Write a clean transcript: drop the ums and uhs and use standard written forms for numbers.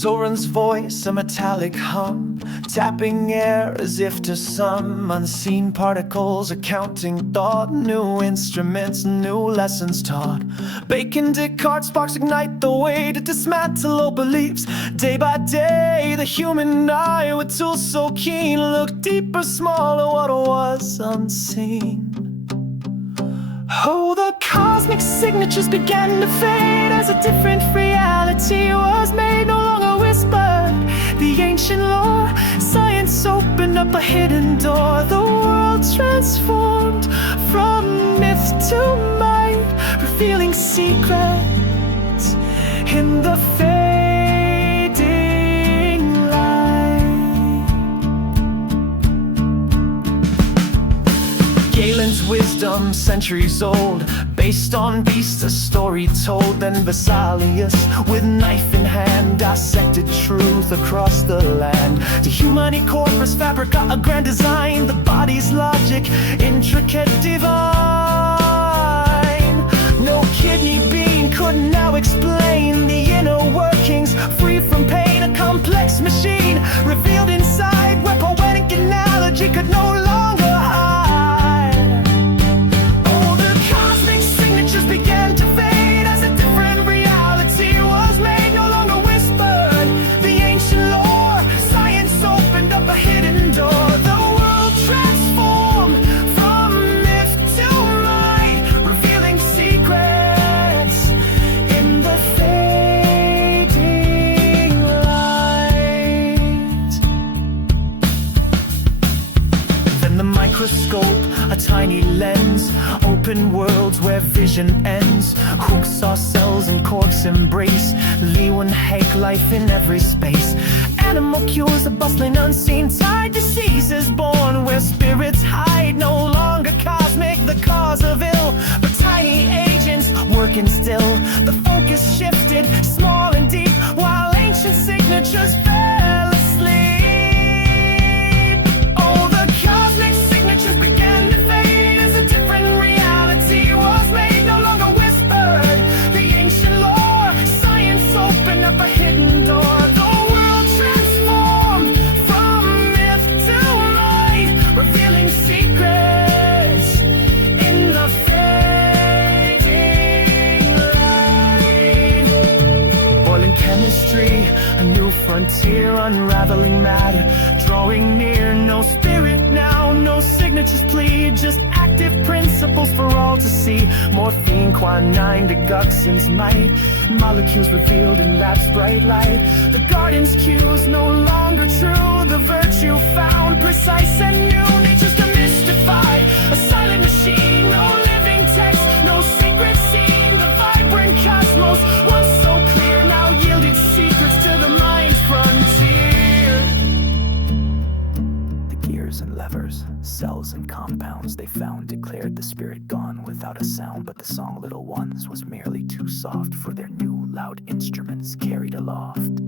Zoran's voice, a metallic hum, tapping air as if to some unseen particles, accounting thought. New instruments, new lessons taught. Bacon, Descartes, sparks ignite the way to dismantle old beliefs. Day by day, the human eye, with tools so keen, looked deeper, smaller, what was unseen. Oh, the cosmic signatures began to fade as a different reality was made, no longer whispered. The ancient lore, science opened up a hidden door. The world transformed from myth to might, revealing secrets in the fading light. Galen's wisdom, centuries old, based on beasts, a story told. Then Vesalius, with knife in hand, dissected truth across the land. To humani corpus fabrica, a grand design, the body's logic, intricate, divine. No kidney bean could now explain the inner workings, free from pain, a complex machine revealed inside, where poetic analogy could no longer hide. Oh, the cosmic signatures began to fade as a different reality was made, no longer whispered. The ancient lore, science opened up a hidden door. The world transformed from myth to might, revealing secrets in the fading light. Then the microscope, a tiny lens, open worlds where vision ends. Hooks saw cells and corks embrace. Leeuwenhoek, life in every space. Animal cures, a bustling unseen tide. Diseases born where spirits hide. No longer cosmic, the cause of ill, but tiny agents working still. The focus shifted, small and deep, while ancient signatures fell asleep. Oh, the cosmic signatures began to fade as a different reality was made, no longer whispered. The ancient lore, science opened up a hidden door. The world transformed from myth to light, revealing secrets in the fading light. Boiling chemistry, a new frontier, unraveling matter, drawing near. No spirit now, no signatures plead, just active principles for all to see. Morphine, quinine, digoxin's might, molecules revealed in lab's bright light. The garden's cues no longer true, the virtue found precise and new. Nature's demystified, a silent machine, no living text, no sacred scene. The vibrant cosmos, once so clear, now yielded secrets to the mind's frontier. The gears and levers, cells and compounds they found declared the spirit gone without a sound. But the song Little Ones was merely too soft for their new loud instruments carried aloft.